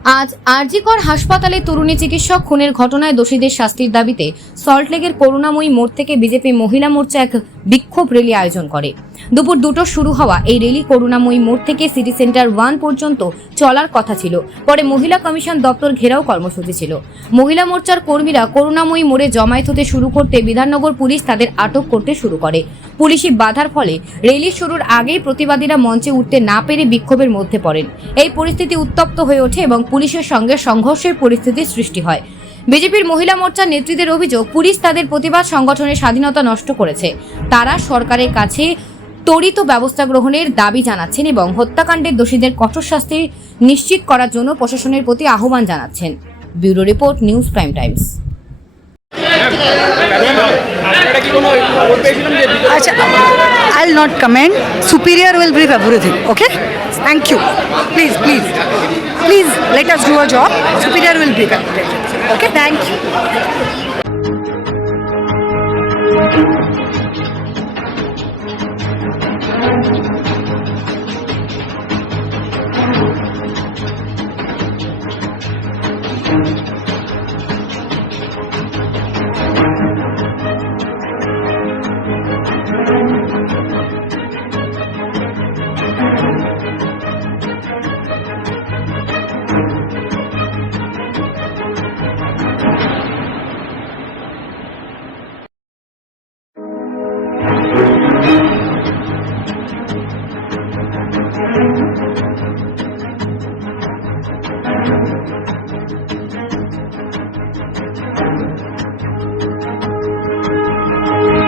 আজ আরজিকর হাসপাতালে তরুণী চিকিৎসক খুনের ঘটনায় দোষীদের শাস্তির দাবিতে সল্টলেকের করুণাময়ী মোড় থেকে বিজেপি মহিলা মোর্চা এক বিক্ষোভ র্যালি আয়োজন করে। দুপুর দুটো শুরু হওয়া এই র্যালি করুণাময়ী মোড় থেকে সিটি সেন্টার ওয়ান পর্যন্ত চলার কথা ছিল। পরে মহিলা কমিশন দপ্তর ঘেরাও কর্মসূচি ছিল। মহিলা মোর্চার কর্মীরা করুণাময়ী মোড়ে জমায়েত হতে শুরু করতে বিধাননগর পুলিশ তাদের আটক করতে শুরু করে। পুলিশি বাধার ফলে র্যালি শুরুর আগেই প্রতিবাদীরা মঞ্চে উঠতে না পেরে বিক্ষোভের মধ্যে পড়েন। এই পরিস্থিতি উত্তপ্ত হয়ে ওঠে এবং পুলিশের সঙ্গে সংঘর্ষের পরিস্থিতির সৃষ্টি হয়। বিজেপির মহিলা মোর্চার নেতৃত্বের অভিযোগ, পুলিশ তাদের প্রতিবাদ সংগঠনের স্বাধীনতা নষ্ট করেছে। তারা সরকারের কাছে ত্বরিত ব্যবস্থা গ্রহণের দাবি জানাচ্ছেন এবং হত্যাকাণ্ডের দোষীদের কঠোর শাস্তি নিশ্চিত করার জন্য প্রশাসনের প্রতি আহ্বান জানাচ্ছেন। Bureau report, news prime times. I'll not comment superior will brief everything okay thank you please please please let us do a job superior will brief everything Okay, thank you